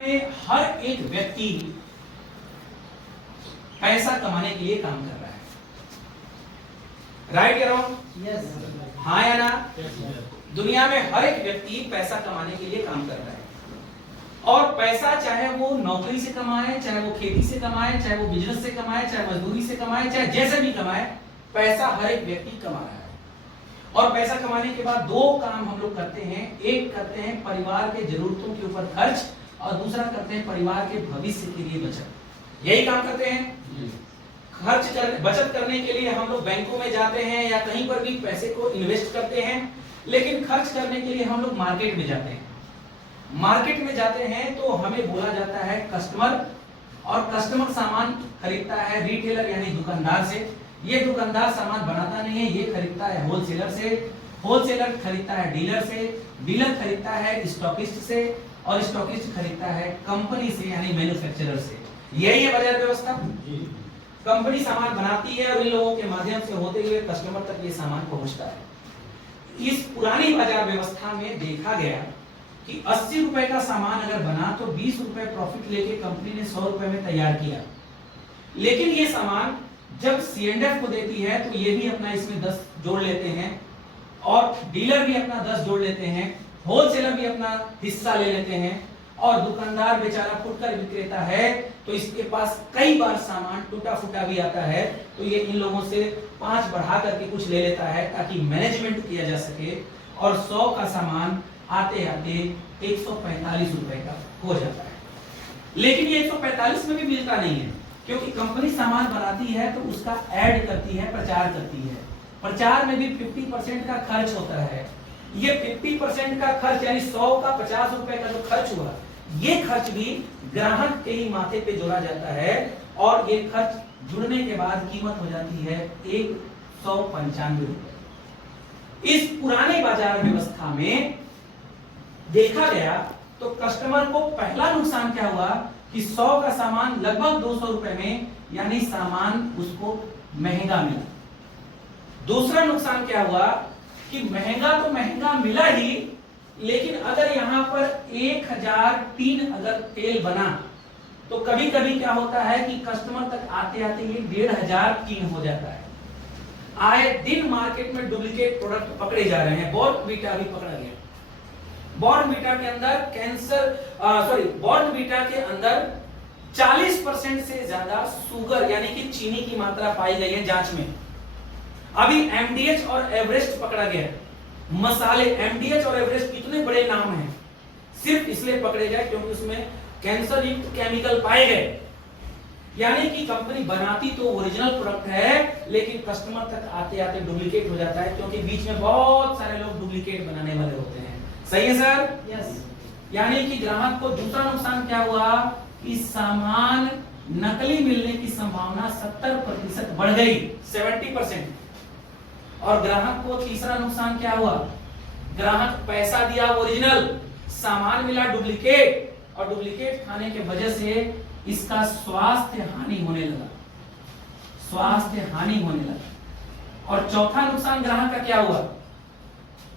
हर एक व्यक्ति पैसा कमाने के लिए काम कर रहा है, राइट या रॉन्ग? यस। हाँ या ना? दुनिया में हर एक व्यक्ति पैसा कमाने के लिए काम कर रहा है और पैसा चाहे वो नौकरी से कमाए, चाहे वो खेती से कमाए, चाहे वो बिजनेस से कमाए, चाहे मजदूरी से कमाए, चाहे जैसे भी कमाए, पैसा हर एक व्यक्ति कमा रहा है। और पैसा कमाने के बाद दो काम हम लोग करते हैं, एक करते हैं परिवार के जरूरतों के ऊपर खर्च और दूसरा करते हैं परिवार के भविष्य के लिए बचत। यही काम करते हैं। बचत करने के लिए हम लोग बैंकों में जाते हैं या कहीं पर भी पैसे को इन्वेस्ट करते हैं, लेकिन खर्च करने के लिए हम लोग मार्केट में जाते हैं। मार्केट में जाते हैं तो हमें बोला जाता है कस्टमर, और कस्टमर सामान खरीदता है रिटेलर यानी दुकानदार से। ये दुकानदार सामान बनाता नहीं है, ये खरीदता है होलसेलर से, होलसेलर खरीदता है डीलर से, डीलर खरीदता है स्टॉकिस्ट से, और स्टॉकिस्ट खरीदता है कंपनी से यानी मैन्युफैक्चरर से। यही है बाजार व्यवस्था। कंपनी सामान बनाती है और इन लोगों के माध्यम से होते हुए कस्टमर तक ये सामान पहुंचता है। इस पुरानी बाजार व्यवस्था में देखा गया कि 80 रुपए का सामान अगर बना तो 20 रुपए प्रॉफिट लेके कंपनी ने 100 रुपए में तैयार किया। लेकिन ये सामान जब C&F को देती है तो ये भी अपना इसमें 10 जोड़ लेते हैं और डीलर भी अपना 10 जोड़ लेते हैं, होलसेलर भी अपना हिस्सा ले लेते हैं, और दुकानदार बेचारा फुटकर विक्रेता है तो इसके पास कई बार सामान टूटा फूटा भी आता है, तो ये इन लोगों से 5 बढ़ा करके कुछ ले लेता है ताकि मैनेजमेंट किया जा सके, और 100 का सामान आते आते 145 रुपए का हो जाता है। लेकिन ये 145 में भी मिलता नहीं है, क्योंकि कंपनी सामान बनाती है तो उसका ऐड करती है, प्रचार करती है। प्रचार में भी 50% का खर्च होता है। ये 50% का खर्च यानी 100 का 50 रुपए का जो खर्च हुआ, ये खर्च भी ग्राहक के ही माथे पे जोड़ा जाता है, और ये खर्च जुड़ने के बाद कीमत हो जाती है 195 रुपए। इस पुराने बाजार व्यवस्था में देखा गया तो कस्टमर को पहला नुकसान क्या हुआ कि 100 का सामान लगभग 200 रुपए में, यानी सामान उसको महंगा मिला। दूसरा नुकसान क्या हुआ कि महंगा तो महंगा मिला ही, लेकिन अगर यहां पर 1003 अगर तेल बना तो कभी कभी क्या होता है कि कस्टमर तक आते आते ये 1500 हो जाता है। आए दिन मार्केट में डुप्लीकेट प्रोडक्ट पकड़े जा रहे हैं। बॉर्नवीटा भी पकड़ा गया। बॉर्नवीटा के अंदर बॉर्नवीटा के अंदर 40% से ज्यादा शुगर यानी कि चीनी की मात्रा पाई गई है जांच में। अभी एमडीएच और एवरेस्ट पकड़ा गया। मसाले एमडीएच और एवरेस्ट कितने बड़े नाम हैं, सिर्फ इसलिए पकड़े गए क्योंकि उसमें कैंसर युक्त केमिकल पाए गए। यानी कि कंपनी बनाती तो ओरिजिनल प्रोडक्ट है, लेकिन कस्टमर तक आते आते डुप्लीकेट हो जाता है, क्योंकि बीच में बहुत सारे लोग डुप्लीकेट बनाने वाले होते हैं। सही है सर? यस। यानी कि ग्राहक को दूसरा नुकसान क्या हुआ कि सामान नकली मिलने की संभावना 70% बढ़ गई, 70%। और ग्राहक को तीसरा नुकसान क्या हुआ, ग्राहक पैसा दिया ओरिजिनल, सामान मिला डुप्लीकेट, और डुप्लीकेट खाने के वजह से इसका स्वास्थ्य हानि होने लगा, स्वास्थ्य हानि होने लगा। और चौथा नुकसान ग्राहक का क्या हुआ,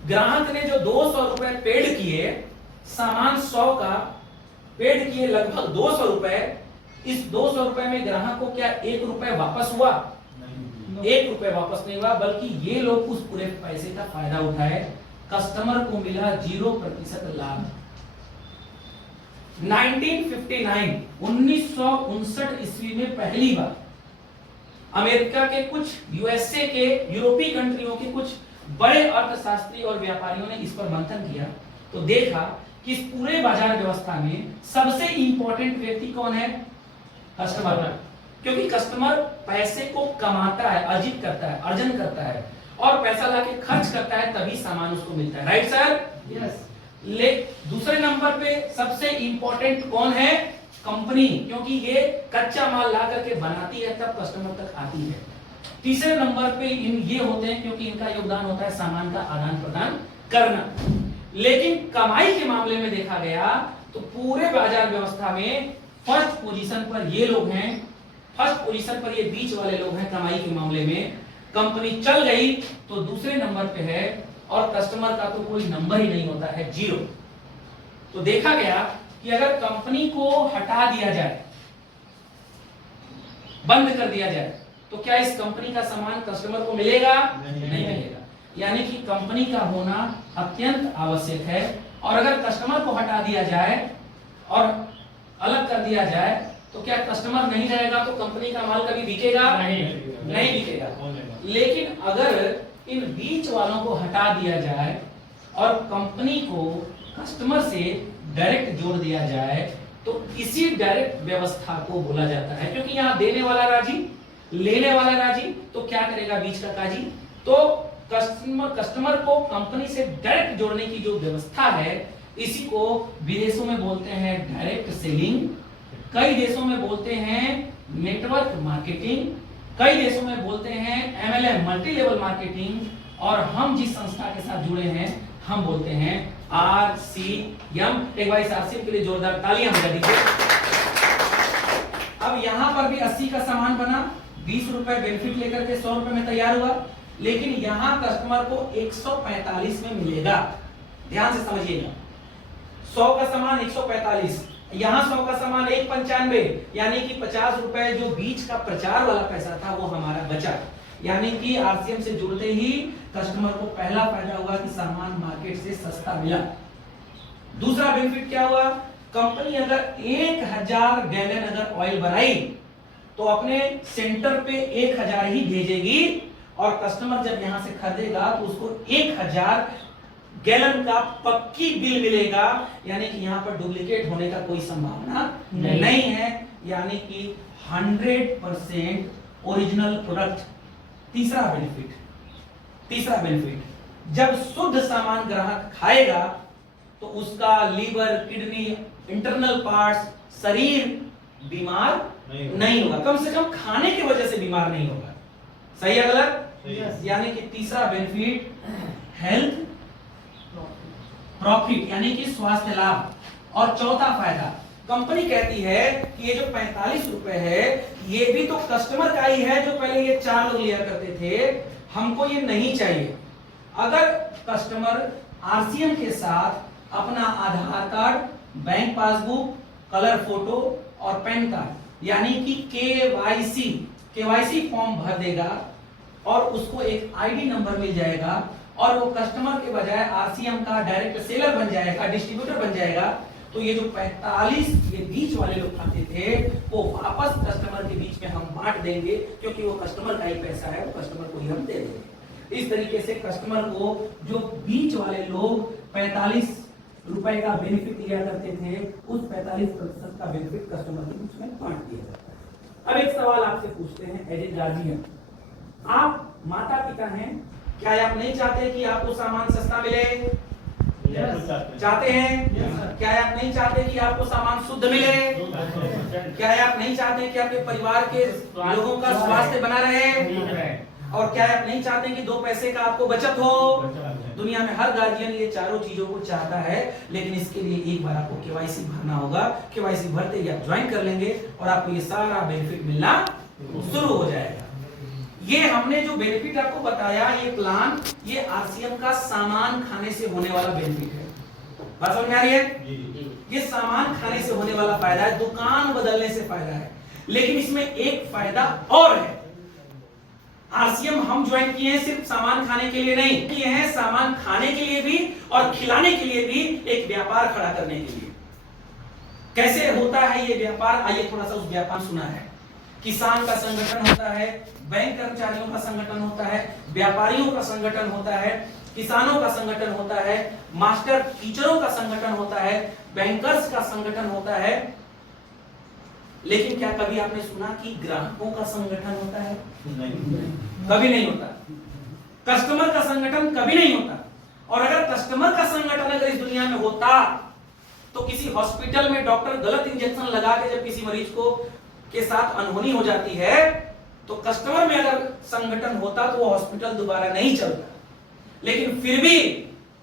ग्राहक ने जो 200 रुपए पेड किए, सामान 100 का पेड किए लगभग 200 रुपए, इस 200 रुपए में ग्राहक को क्या 1 रुपए वापस हुआ? 1 रुपए वापस नहीं हुआ, बल्कि ये लोग उस पूरे पैसे का फायदा उठाए। कस्टमर को मिला 0% लाभ। 1959 ईस्वी में पहली बार अमेरिका के कुछ, यूएसए के, यूरोपीय कंट्रियों के कुछ बड़े अर्थशास्त्री और व्यापारियों ने इस पर मंथन किया तो देखा कि इस पूरे बाजार व्यवस्था में सबसे इंपॉर्टेंट व्यक्ति कौन है? कस्टमर। क्योंकि कस्टमर पैसे को कमाता है, अर्जित करता है, अर्जन करता है, और पैसा लाके खर्च करता है, तभी सामान उसको मिलता है। Right sir? यस। ले दूसरे नंबर पे सबसे इंपॉर्टेंट कौन है? कंपनी, क्योंकि ये कच्चा माल ला करके बनाती है तब कस्टमर तक आती है। तीसरे नंबर पे ये होते हैं क्योंकि इनका योगदान होता है सामान का आदान प्रदान करना। लेकिन कमाई के मामले में देखा गया तो पूरे बाजार व्यवस्था में फर्स्ट पोजीशन पर ये लोग हैं, फर्स्ट पोजीशन पर ये बीच वाले लोग हैं कमाई के मामले में। कंपनी चल गई तो दूसरे नंबर पे है, और कस्टमर का तो कोई नंबर ही नहीं होता है, 0। तो देखा गया कि अगर कंपनी को हटा दिया जाए, बंद कर दिया जाए, तो क्या इस कंपनी का सामान कस्टमर को मिलेगा? नहीं मिलेगा। यानी कि कंपनी का होना अत्यंत आवश्यक है। और अगर कस्टमर को हटा दिया जाए और अलग कर दिया जाए तो क्या कस्टमर नहीं रहेगा तो कंपनी का माल कभी बिकेगा? नहीं बिकेगा। लेकिन अगर इन बीच वालों को हटा दिया जाए और कंपनी को कस्टमर से डायरेक्ट जोड़ दिया जाए तो इसी डायरेक्ट व्यवस्था को बोला जाता है। क्योंकि यहाँ देने वाला राजी, लेने वाला राजी, तो क्या करेगा बीच का काजी? तो कस्टमर को कंपनी से डायरेक्ट जोड़ने की जो व्यवस्था है, इसी को विदेशों में बोलते हैं डायरेक्ट सेलिंग, कई देशों में बोलते हैं नेटवर्क मार्केटिंग, कई देशों में बोलते हैं MLM मल्टी लेवल मार्केटिंग, और हम जिस संस्था के साथ जुड़े हैं हम बोलते हैं RCM। एक बार इस RCM के लिए जोरदार तालियां बजा दीजिए। अब यहां पर भी 80 का सामान बना, 20 रुपए बेनिफिट लेकर के 100 रुपए में तैयार हुआ, लेकिन यहां कस्टमर को 145 में मिलेगा। ध्यान से समझिएगा, 100 का सामान 145, यहां 100 का सामान 195, यानी कि 50 रुपए जो बीच का प्रचार वाला पैसा था वो हमारा बचा। यानी कि RCM से जुड़ते ही कस्टमर को पहला फायदा हुआ कि सामान मार्केट से सस्ता मिला। दूसरा बेनिफिट क्या हुआ? कंपनी अगर 1000 गैलन अगर ऑयल बनाई तो अपने सेंटर पे 1000 ही भेजेगी, और कस्टमर जब यहां से खरीदेगा तो उसको 1000 गैलन का पक्की बिल मिलेगा। यानी कि यहां पर डुप्लीकेट होने का कोई संभावना नहीं है। यानी कि 100% ओरिजिनल प्रोडक्ट। तीसरा बेनिफिट, जब शुद्ध सामान ग्राहक खाएगा तो उसका लीवर, किडनी, इंटरनल पार्ट्स, शरीर बीमार नहीं होगा, कम से कम खाने की वजह से बीमार नहीं होगा। सही है गलत? यानी कि तीसरा बेनिफिट हेल्थ प्रॉफिट, यानी कि स्वास्थ्य लाभ। और चौथा फायदा, कंपनी कहती है कि ये जो 45 रुपए है ये भी तो कस्टमर का ही है, जो पहले ये 4 लोग लिया करते थे, हमको ये नहीं चाहिए। अगर कस्टमर RCM के साथ अपना Aadhaar card, bank passbook, colour photo और पैन कार्ड यानी कि KYC फॉर्म भर देगा और उसको एक ID नंबर मिल जाएगा, और वो कस्टमर के बजाय RCM का डायरेक्ट सेलर बन जाएगा, डिस्ट्रीब्यूटर बन जाएगा, तो ये जो 45 ये बीच वाले लोग खाते थे वो वापस कस्टमर के बीच में हम बांट देंगे, क्योंकि वो कस्टमर का ही पैसा है, वो कस्टमर को ही हम दे देंगे। इस तरीके से कस्टमर को जो बीच वाले लोग 45 रुपए का बेनिफिट दिया करते थे, उस 45% का बेनिफिट कस्टमर के बीच में बांट दिया जाता है। अब एक सवाल आपसे पूछते हैं, एज ए गार्जियन, आप माता पिता हैं, क्या आप नहीं चाहते कि आपको सामान सस्ता मिले? चाहते हैं? क्या आप नहीं चाहते कि आपको सामान शुद्ध मिले? क्या आप नहीं चाहते कि आपके परिवार के लोगों का स्वास्थ्य बना रहे? और क्या आप नहीं चाहते कि 2 पैसे का आपको बचत हो? दुनिया में हर गार्जियन ये चारों चीजों को चाहता है, लेकिन इसके लिए एक बार आपको KYC भरना होगा। KYC भरते ही आप ज्वाइन कर लेंगे और आपको ये सारा बेनिफिट मिलना शुरू हो जाएगा। ये हमने जो बेनिफिट आपको बताया, ये प्लान, ये RCM का सामान खाने से होने वाला बेनिफिट है। बात समझ में आ रही है? ये सामान खाने से होने वाला फायदा है, दुकान बदलने से फायदा है। लेकिन इसमें एक फायदा और है, RCM हम ज्वाइन किए हैं सिर्फ सामान खाने के लिए नहीं, किए हैं सामान खाने के लिए भी और खिलाने के लिए भी, एक व्यापार खड़ा करने के लिए। कैसे होता है ये व्यापार? आइए थोड़ा सा उस व्यापार सुना है। किसान का संगठन होता है, बैंक कर्मचारियों का संगठन होता है, व्यापारियों का संगठन होता है, किसानों का संगठन होता है, मास्टर टीचरों का संगठन होता है, बैंकर्स का संगठन होता है। लेकिन क्या कभी आपने सुना कि ग्राहकों का संगठन होता है? नहीं, कभी नहीं होता। कस्टमर का संगठन कभी नहीं होता। और अगर कस्टमर का संगठन अगर इस दुनिया में होता तो किसी हॉस्पिटल में डॉक्टर गलत इंजेक्शन लगा के जब किसी मरीज को के साथ अनहोनी हो जाती है, तो कस्टमर में अगर संगठन होता तो वो हॉस्पिटल दोबारा नहीं चलता। लेकिन फिर भी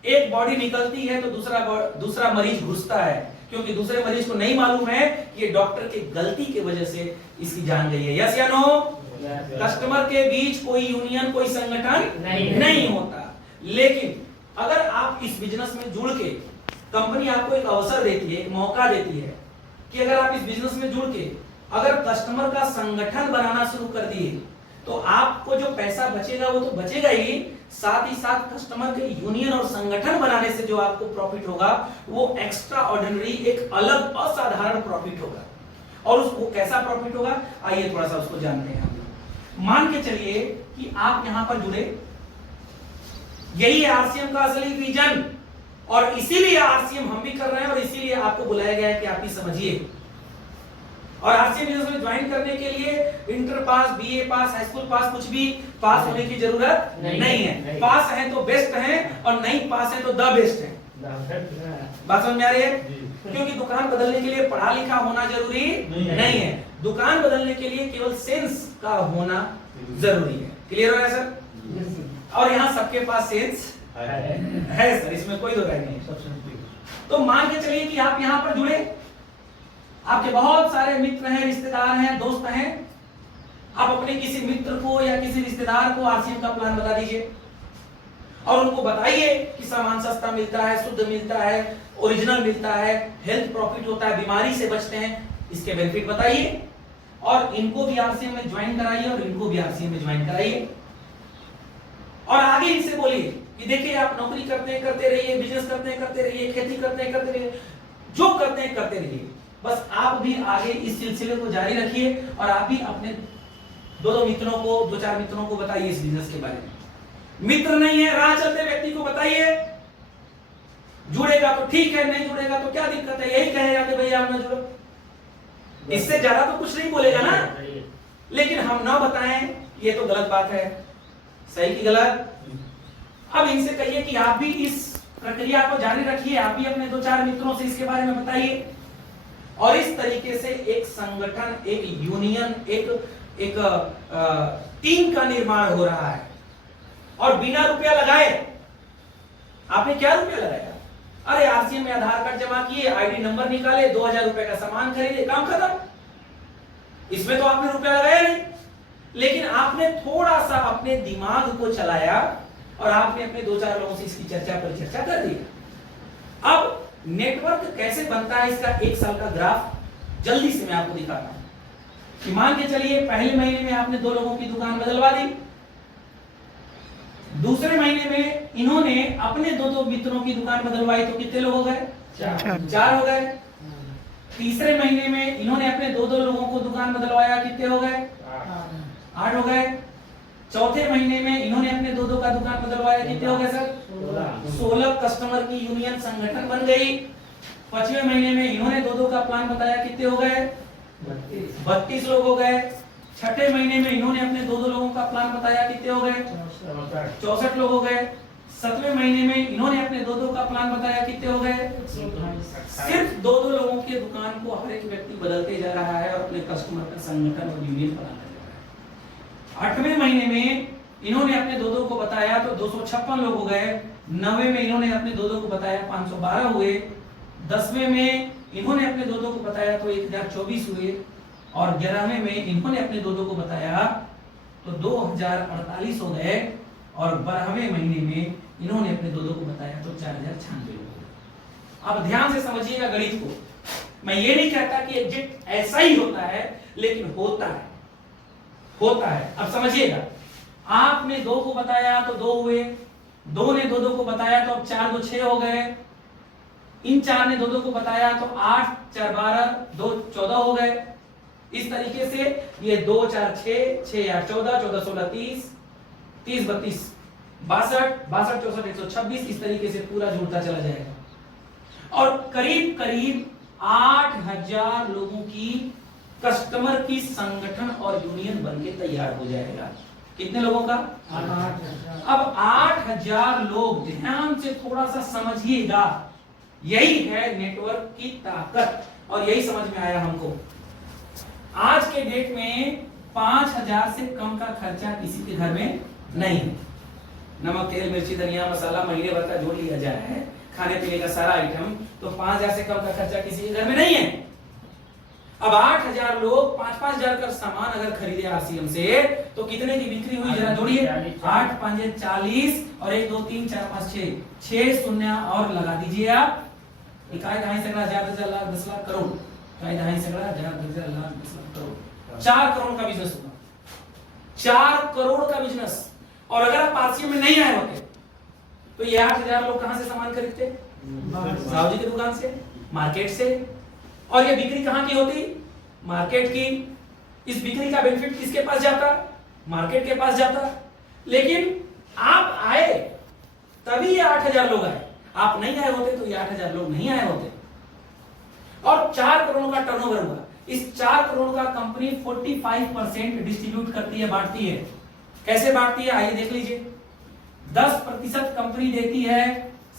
एक बॉडी निकलती है तो दूसरा मरीज घुसता है, क्योंकि दूसरे मरीज को नहीं मालूम है कि ये डॉक्टर की गलती की वजह से इसकी जान गई है। यस या नो? कस्टमर के बीच कोई यूनियन, कोई संगठन नहीं होता। लेकिन अगर आप इस बिजनेस में जुड़ के कंपनी आपको एक अवसर देती है, एक मौका देती है कि अगर आप इस बिजनेस में जुड़ के अगर कस्टमर का संगठन बनाना शुरू कर दिए तो आपको जो पैसा बचेगा वो तो बचेगा ही, साथ ही साथ कस्टमर के यूनियन और संगठन बनाने से जो आपको प्रॉफिट होगा वो एक्स्ट्रा ऑर्डिनरी, एक अलग असाधारण प्रॉफिट होगा। और उसको कैसा प्रॉफिट होगा, आइए थोड़ा सा उसको जानते हैं हम। मान के चलिए कि आप यहां पर जुड़े, यही आरसीएम का असली विजन, और इसीलिए आरसीएम हम भी कर रहे हैं और इसीलिए आपको बुलाया गया है कि आप भी समझिए। और आरसीएम बिजनेस में ज्वाइन करने के लिए इंटर पास, बीए पास, हाई स्कूल पास, कुछ भी पास होने की जरूरत नहीं है। पास है तो बेस्ट है और नहीं पास है तो द बेस्ट है। बात समझ में आ रही है? क्योंकि दुकान बदलने के लिए पढ़ा लिखा होना जरूरी नहीं है। दुकान बदलने के लिए केवल सेंस का होना जरूरी है। क्लियर हो रहा है सर? और यहाँ सबके पास सेंस है सर, इसमें कोई दो राय नहीं। तो मान के चलिए कि आप यहाँ पर जुड़े, आपके बहुत सारे मित्र हैं, रिश्तेदार हैं, दोस्त हैं। आप अपने किसी मित्र को या किसी रिश्तेदार को आरसीएम का प्लान बता दीजिए और उनको बताइए कि सामान सस्ता मिलता है, शुद्ध मिलता है, ओरिजिनल मिलता है, हेल्थ प्रॉफिट होता है, बीमारी से बचते हैं, इसके बेनिफिट बताइए। और इनको भी आरसीएम में ज्वाइन कराइए और इनको भी आरसीएम में ज्वाइन कराइए। और आगे इनसे बोलिए कि देखिए आप नौकरी करते रहिए, बिजनेस करते रहिए, खेती करते रहिए, जो करते रहिए, बस आप भी आगे इस सिलसिले को जारी रखिए और आप भी अपने दो मित्रों को, दो चार मित्रों को बताइए इस बिजनेस के बारे में। मित्र नहीं है, राह चलते व्यक्ति को बताइए। जुड़ेगा तो ठीक है, नहीं जुड़ेगा तो क्या दिक्कत है, यही कहेगा कि भैया आप ना जुड़ो, इससे ज्यादा तो कुछ नहीं बोलेगा ना। लेकिन हम ना बताएं ये तो गलत बात है, सही की गलत। अब इनसे कहिए कि आप भी इस प्रक्रिया को जारी रखिए, आप भी अपने दो चार मित्रों से इसके बारे में बताइए। और इस तरीके से एक संगठन, एक यूनियन, एक टीम का निर्माण हो रहा है। और बिना रुपया लगाए, आपने क्या रुपया लगाया? अरे आरसीएम में आधार कार्ड जमा किए, आईडी नंबर निकाले, 2000 रुपए का सामान खरीदे, काम खत्म। इसमें तो आपने रुपया लगाया नहीं, लेकिन आपने थोड़ा सा अपने दिमाग को चलाया और आपने अपने दो चार लोगों से इसकी चर्चा पर चर्चा कर दी। अब नेटवर्क कैसे बनता है इसका एक साल का ग्राफ जल्दी से मैं आपको दिखाता हूं। कि मान के चलिए पहले महीने में आपने दो लोगों की दुकान बदलवा दी, दूसरे महीने में इन्होंने अपने दो मित्रों की दुकान बदलवाई तो कितने लोग हो गए? चार हो गए। तीसरे महीने में इन्होंने अपने दो लोगों को दुकान बदलवाया, कितने हो गए? 8 हो गए। चौथे महीने में इन्होंने अपने दो का दुकान बदलवाया, कितने हो गए सर? 16 कस्टमर की यूनियन संगठन बन गई। 5वें महीने में इन्होंने दो का प्लान बताया, कितने हो गए? 32 लोग हो गए। छठे महीने में इन्होंने अपने दो लोगों का प्लान बताया, कितने हो गए? 64 लोग हो गए। 7वें महीने में इन्होंने अपने दो का प्लान बताया, कितने हो गए? सिर्फ दो लोगों की दुकान को हर एक व्यक्ति बदलते जा रहा है और अपने कस्टमर का संगठन और यूनियन बनाता जा रहा है। 8वें महीने में इन्होंने अपने दो को बताया तो 256 लोग हो गए। 9वें में इन्होंने अपने दो को बताया, 512 हुए। 10वें में इन्होंने अपने दो को बताया तो 1024 हुए। और 11वें में इन्होंने अपने दो को बताया तो 2048 हो गए। और 12वें महीने में इन्होंने अपने दो को बताया तो 4096 लोग हो गए। अब ध्यान से समझिएगा गणित को। मैं ये नहीं कहता कि एग्जैक्ट ऐसा ही होता है, लेकिन होता है, होता है। अब समझिएगा, आपने दो को बताया तो 2 हुए, दो ने दो को बताया तो अब 4 2 6 हो गए। इन 4 ने दो को बताया तो 8 4 12 2 14 हो गए। इस तरीके से ये 2 4 6 6 8 14 14 16 30 30 32 62 62 64 126 इस तरीके से पूरा जुड़ता चला जाएगा। और करीब करीब 8000 लोगों की कस्टमर की संगठन और यूनियन बनके तैयार हो जाएगा। कितने लोगों का? 8000। अब 8000 लोग, ध्यान से थोड़ा सा समझिएगा, यही है नेटवर्क की ताकत। और यही समझ में आया हमको। आज के डेट में 5000 से कम का खर्चा किसी के घर में नहीं है। नमक तेल मिर्ची धनिया मसाला महीने भर का जोड़ लिया जाए, खाने पीने का सारा आइटम, तो 5000 से कम का खर्चा किसी के घर में नहीं है। अब 8000 लोग 5-5 का सामान अगर खरीदे आरसीएम से तो कितने की बिक्री हुई? जरा जोड़िए। 8 5 40 और 1 2 3 4 5 6 6 शून्य और लगा दीजिए आप इकाई दहाई सैकड़ा हजार 10 लाख 10 लाख करोड़, इकाई दहाई सैकड़ा हजार 10 लाख 10 लाख करोड़, 4 करोड़ का बिजनेस होगा, 4 करोड़ का बिजनेस। और अगर आप आरसीएम में नहीं आए होते तो ये 8,000 लोग कहां से सामान खरीदते? साहू जी की दुकान से, मार्केट से। और ये बिक्री कहां की होती? मार्केट की। इस बिक्री का बेनिफिट किसके पास जाता? मार्केट के पास जाता। लेकिन आप आए तभी ये 8,000 लोग आए, आप नहीं आए होते तो ये 8,000 लोग नहीं आए होते। और 4 करोड़ का टर्नओवर हुआ। इस 4 करोड़ का कंपनी 45% डिस्ट्रीब्यूट करती है, बांटती है। कैसे बांटती है आइए देख लीजिए। 10% कंपनी देती है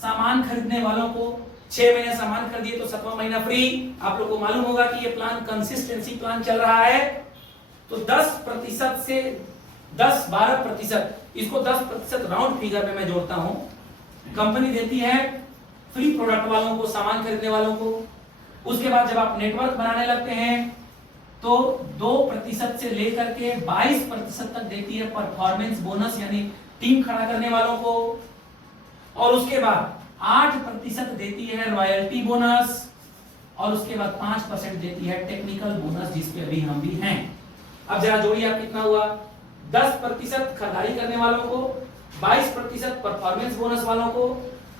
सामान खरीदने वालों को। 6 महीने सामान खरीदिए तो 7वां महीना फ्री। आप लोग को मालूम होगा कि ये प्लान कंसिस्टेंसी प्लान चल रहा है। तो 10% से 10-12%, इसको 10% राउंड फिगर में मैं जोड़ता हूं, कंपनी देती है फ्री प्रोडक्ट वालों को, सामान खरीदने वालों को। उसके बाद जब आप नेटवर्क बनाने लगते हैं तो 2% से लेकर के 22% तक देती है परफॉर्मेंस बोनस, यानी टीम खड़ा करने वालों को। और उसके बाद 8% देती है रॉयल्टी बोनस, और उसके बाद 5% देती है टेक्निकल बोनस, जिसपे अभी हम भी हैं। अब जरा जोड़िए आप कितना हुआ? 10% खरीदारी करने वालों को, 22% परफॉर्मेंस बोनस वालों को,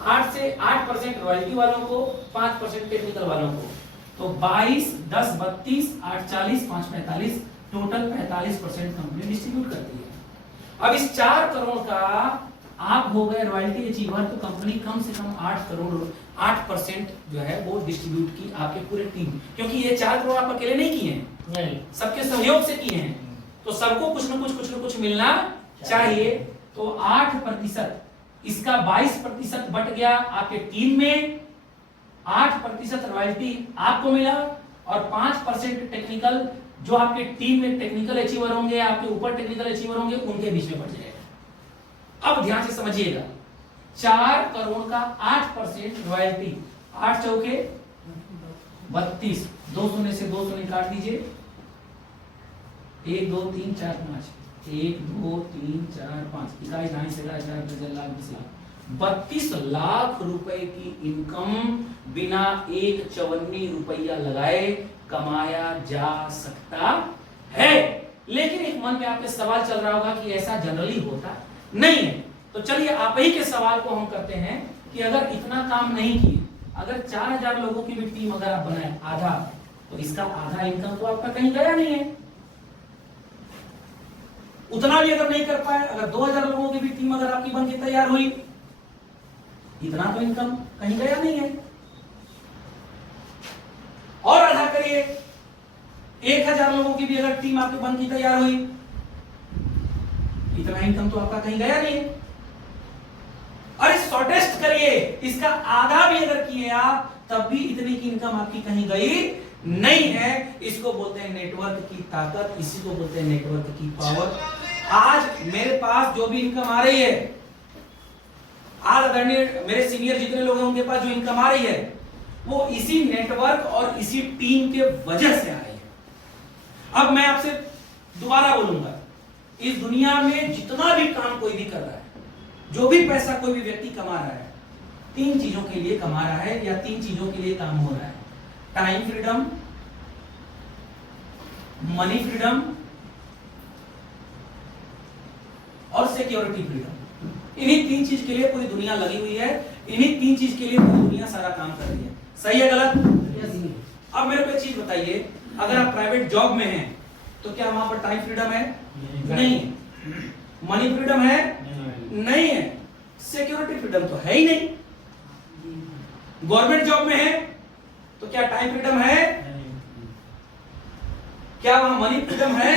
8% रॉयल्टी वालों को, 5% टेक्निकल वालों को। तो 22, 10, 32, 8, 40, 5, 45, टोटल 45% कंपनी डिस्ट्रीब्यूट करती है। अब इस 4 करोड़ का आप हो गए रॉयल्टी अचीवर, तो कंपनी कम से कम 8% जो है वो डिस्ट्रीब्यूट की आपके पूरे टीम, क्योंकि ये 4 करोड़ आप अकेले नहीं किए हैं, नहीं, सबके सहयोग से किए हैं। तो सबको कुछ न कुछ मिलना चाहिए। तो 8%, इसका 22% बट गया आपके टीम में, 8% रॉयल्टी आपको मिला, और 5% टेक्निकल, जो आपके टीम में टेक्निकल अचीवर होंगे, आपके ऊपर टेक्निकल अचीवर होंगे, उनके बीच में बढ़ जाएगा। अब ध्यान से समझिएगा, 4 करोड़ का 8% रॉयल्टी, 8 चौके 32, 2 शून्य से 2 शून्य काट दीजिए, 1 2 3 4 5, 1 2 3 4 5, इकाई दहाई सैकड़ा हजार 10 लाख 20 लाख, 32 लाख रुपए की इनकम बिना 1 रुपया लगाए कमाया जा सकता है। लेकिन एक मन में आपके सवाल चल रहा होगा कि ऐसा जनरली होता नहीं है। तो चलिए आप ही के सवाल को हम करते हैं कि अगर इतना काम नहीं किए, अगर 4,000 लोगों की भी टीम अगर आप बनाए आधा, तो इसका आधा इनकम तो आपका कहीं गया नहीं है। उतना भी अगर नहीं कर पाए, अगर 2,000 लोगों की भी टीम अगर आपकी बन के तैयार हुई, इतना तो इनकम कहीं गया नहीं है। और आधा करिए, 1,000 लोगों की भी अगर टीम आपकी बन के तैयार हुई, इतना इनकम तो आपका कहीं गया नहीं है। अरे शॉर्टेस्ट करिए, इसका आधा भी अगर किए आप, तब भी इतनी की इनकम आपकी कहीं गई नहीं है। इसको बोलते हैं नेटवर्क की ताकत, इसी को बोलते हैं नेटवर्क की पावर। आज मेरे पास जो भी इनकम आ रही है, आज आदरणीय मेरे सीनियर जितने लोग हैं उनके पास जो इनकम आ रही है, वो इसी नेटवर्क और इसी टीम के वजह से आ रही है। अब मैं आपसे दोबारा बोलूंगा, इस दुनिया में जितना भी काम कोई भी कर रहा है, जो भी पैसा कोई भी व्यक्ति कमा रहा है, 3 चीजों के लिए कमा रहा है या 3 चीजों के लिए काम हो रहा है। टाइम फ्रीडम, मनी फ्रीडम और सिक्योरिटी फ्रीडम। इन्हीं 3 चीज के लिए पूरी दुनिया लगी हुई है, इन्हीं 3 चीज के लिए पूरी दुनिया सारा काम कर रही है। सही है गलत? अब मेरे को एक चीज बताइए, अगर आप प्राइवेट जॉब में हैं तो क्या वहां पर टाइम फ्रीडम है? नहीं। मनी फ्रीडम है? नहीं है। सिक्योरिटी फ्रीडम तो है ही नहीं। गवर्नमेंट जॉब में है तो क्या टाइम फ्रीडम है? क्या वहां मनी फ्रीडम है?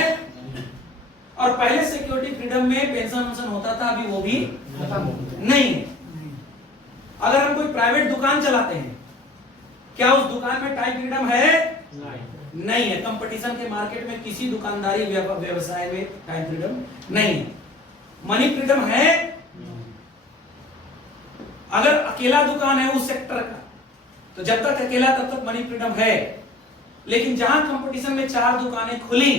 और पहले सिक्योरिटी फ्रीडम में पेंशन होता था, अभी वो भी नहीं है। अगर हम कोई प्राइवेट दुकान चलाते हैं, क्या उस दुकान में टाइम फ्रीडम है? नहीं है। कंपटीशन के मार्केट में किसी दुकानदारी व्यवसाय में टाइम फ्रीडम नहीं है। मनी फ्रीडम है? अगर अकेला दुकान है उस सेक्टर का, तो जब तक अकेला तब तक मनी फ्रीडम है। लेकिन जहां कंपटीशन में 4 दुकानें खुली,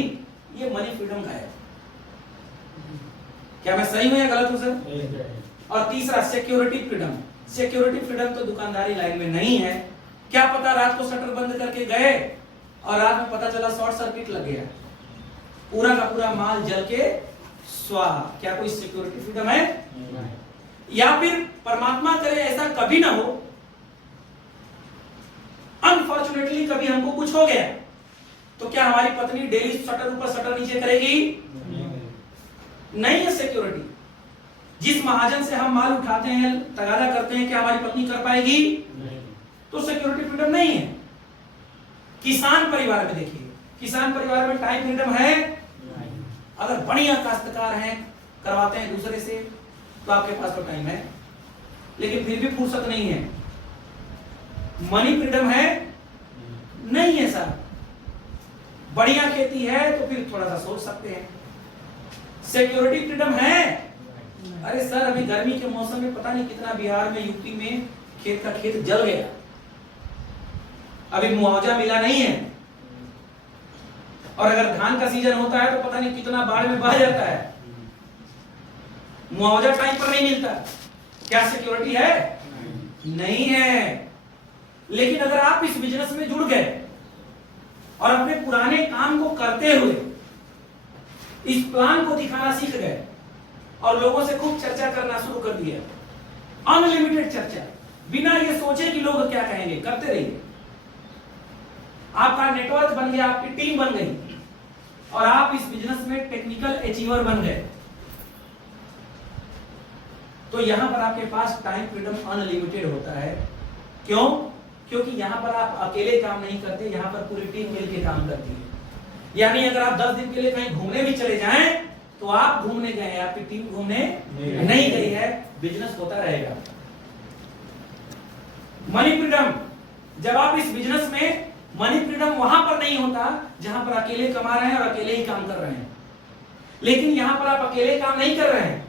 ये मनी फ्रीडम गायब। क्या मैं सही हूं या गलत हूं सर? और तीसरा सिक्योरिटी फ्रीडम। सिक्योरिटी फ्रीडम तो दुकानदारी लाइन में नहीं है, क्या पता रात को शटर बंद करके गए और रात में पता चला शॉर्ट सर्किट लग गया, पूरा का पूरा माल जल के स्वाहा। क्या कोई सिक्योरिटी फ्रीडम है? या फिर परमात्मा करे ऐसा कभी ना हो, अनफॉर्चुनेटली कभी हमको कुछ हो गया, तो क्या हमारी पत्नी डेली शटर ऊपर शटर नीचे करेगी? नहीं है सिक्योरिटी। जिस महाजन से हम माल उठाते हैं, तगादा करते हैं, क्या हमारी पत्नी कर पाएगी? तो सिक्योरिटी फ्रीडम नहीं है। किसान परिवार में देखिए, किसान परिवार में टाइम फ्रीडम है? अगर बढ़िया काश्तकार हैं, करवाते हैं दूसरे से, तो आपके पास तो टाइम है, लेकिन फिर भी फुर्सत नहीं है। मनी फ्रीडम है? नहीं है सर। बढ़िया खेती है तो फिर थोड़ा सा सोच सकते हैं। सिक्योरिटी फ्रीडम है? अरे सर, अभी गर्मी के मौसम में पता नहीं कितना बिहार में, यूपी में खेत का खेत जल गया, अभी मुआवजा मिला नहीं है। और अगर धान का सीजन होता है तो पता नहीं कितना बाढ़ में बह जाता है, मुआवजा टाइम पर नहीं मिलता। क्या सिक्योरिटी है? नहीं है। लेकिन अगर आप इस बिजनेस में जुड़ गए और अपने पुराने काम को करते हुए इस प्लान को दिखाना सीख गए और लोगों से खूब चर्चा करना शुरू कर दिया, अनलिमिटेड चर्चा, बिना ये सोचे कि लोग क्या कहेंगे, करते रहिए। आपका नेटवर्क बन गया, आपकी टीम बन गई और आप इस बिजनेस में टेक्निकल अचीवर बन गए, तो यहां पर आपके पास टाइम फ्रीडम अनलिमिटेड होता है। क्यों? क्योंकि यहां पर आप अकेले काम नहीं करते, यहां पर पूरी टीम मिलकर काम करती है। यानी अगर आप 10 दिन के लिए कहीं घूमने भी चले जाएं, तो आप घूमने गए हैं, आपकी टीम घूमने नहीं गई है, बिजनेस होता रहेगा। मनी फ्रीडम, जब आप इस बिजनेस में, मनी फ्रीडम वहां पर नहीं होता जहां पर अकेले कमा रहे हैं और अकेले ही काम कर रहे हैं। लेकिन यहां पर आप अकेले काम नहीं कर रहे हैं,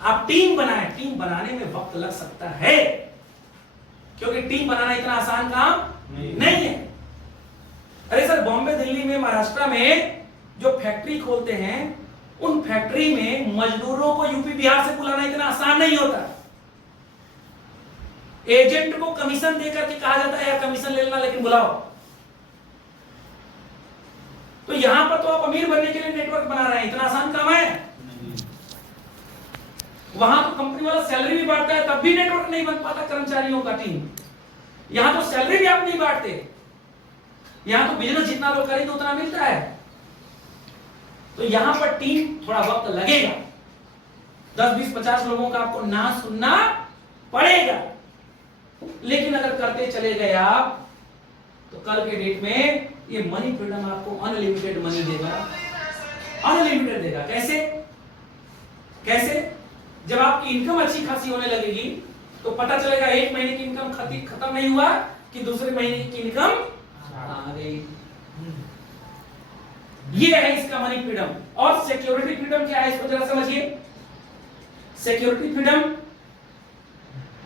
आप टीम बनाए। टीम बनाने में वक्त लग सकता है, क्योंकि टीम बनाना इतना आसान काम नहीं है। अरे सर, बॉम्बे, दिल्ली में, महाराष्ट्र में जो फैक्ट्री खोलते हैं, उन फैक्ट्री में मजदूरों को यूपी बिहार से बुलाना इतना आसान नहीं होता। एजेंट को कमीशन देकर के कहा जाता है यार कमीशन ले लेना, लेकिन बुलाओ। तो यहां पर तो आप अमीर बनने के लिए नेटवर्क बना रहे हैं, इतना आसान काम है। वहां तो कंपनी वाला सैलरी भी बांटता है, तब भी नेटवर्क नहीं बन पाता कर्मचारियों का टीम। यहां तो सैलरी भी आप नहीं बांटते, यहां तो बिजनेस जितना लोग करेंगे उतना मिलता है। तो यहां पर टीम थोड़ा वक्त लगेगा, 10, 20, 50 लोगों का आपको ना सुनना पड़ेगा। लेकिन अगर करते चले गए आप, तो कल के डेट में ये मनी फ्रीडम आपको अनलिमिटेड मनी देगा, अनलिमिटेड देगा। कैसे? कैसे? जब आपकी इनकम अच्छी खासी होने लगेगी, तो पता चलेगा एक महीने की इनकम खत्म नहीं हुआ कि दूसरे महीने की इनकम आ गई। ये है इसका मनी फ्रीडम। और सिक्योरिटी फ्रीडम क्या है, इसको जरा समझिए। सिक्योरिटी फ्रीडम,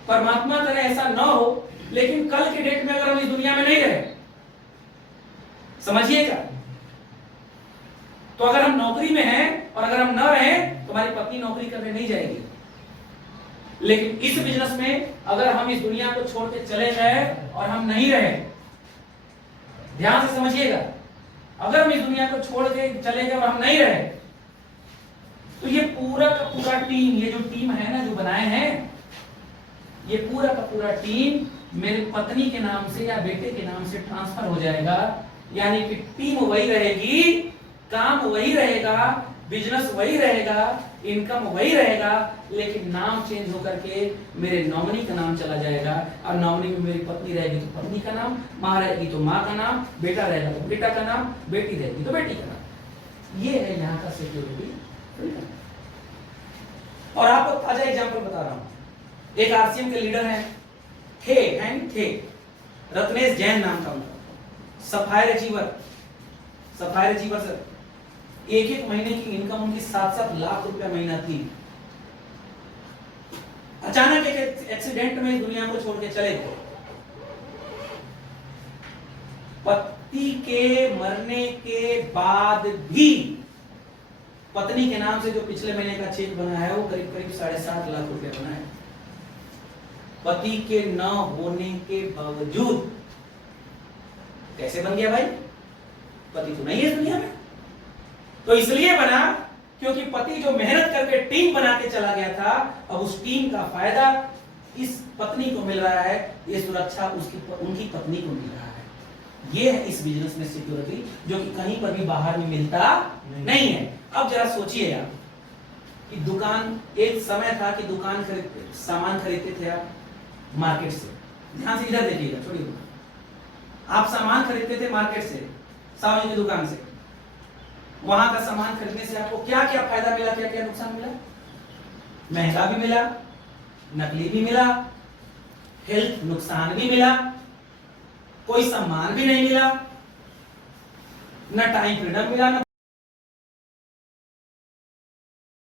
परमात्मा करे ऐसा ना हो, लेकिन कल के डेट में अगर हम इस दुनिया में नहीं रहे, समझिएगा, तो अगर हम नौकरी में हैं और अगर हम न रहें, तो हमारी पत्नी नौकरी करने नहीं जाएगी। लेकिन इस बिजनेस में अगर हम इस दुनिया को छोड़ के चले गए और हम नहीं रहे, ध्यान से समझिएगा, अगर हम इस दुनिया को छोड़ के चले गए और हम नहीं रहे, तो ये पूरा का पूरा टीम, ये जो टीम है ना, जो बनाए हैं, ये पूरा का पूरा टीम मेरे पत्नी के नाम से या बेटे के नाम से ट्रांसफर हो जाएगा। यानी कि टीम वही रहेगी, काम वही रहेगा, बिजनेस वही रहेगा, इनकम वही रहेगा, लेकिन नाम चेंज होकर के मेरे नॉमिनी का नाम चला जाएगा। और नॉमिनी में मेरी पत्नी रहेगी तो पत्नी का नाम, माँ रहेगी तो माँ का नाम, बेटा रहेगा तो बेटा का नाम, बेटी रहेगी तो बेटी का नाम। ये है यहाँ का सिक्योरिटी। और आपको ताजा एग्जाम्पल बता रहा हूँ। एक आरसीएम के लीडर हैं, थे रत्नेश जैन नाम का उनका, सफायर अचीवर सर। एक महीने की इनकम उनकी 7-7 लाख रुपया महीना थी। अचानक एक एक्सीडेंट में दुनिया को छोड़ के चले गए। पति के मरने के बाद भी पत्नी के नाम से जो पिछले महीने का चेक बना है, वो करीब 7.5 लाख रुपया बना है। पति के न होने के बावजूद। कैसे बन गया भाई? पति तो नहीं है दुनिया में। तो इसलिए बना क्योंकि पति जो मेहनत करके टीम बना के चला गया था, अब उस टीम का फायदा इस पत्नी को मिल रहा है, ये सुरक्षा उनकी पत्नी को मिल रहा है। ये है इस बिजनेस में सिक्योरिटी, जो कि कहीं पर भी बाहर में मिलता नहीं है। अब जरा सोचिए आप कि दुकान, एक समय था कि दुकान सामान खरीदते थे आप मार्केट से। ध्यान से इधर देखिएगा, छोड़िए, आप सामान खरीदते थे मार्केट से, सामने की दुकान से। वहां का सामान खरीदने से आपको क्या क्या फायदा मिला, क्या क्या नुकसान मिला? महंगा भी मिला, नकली भी मिला, हेल्थ नुकसान भी मिला, कोई सम्मान भी नहीं मिला, न टाइम फ्रीडम मिला, न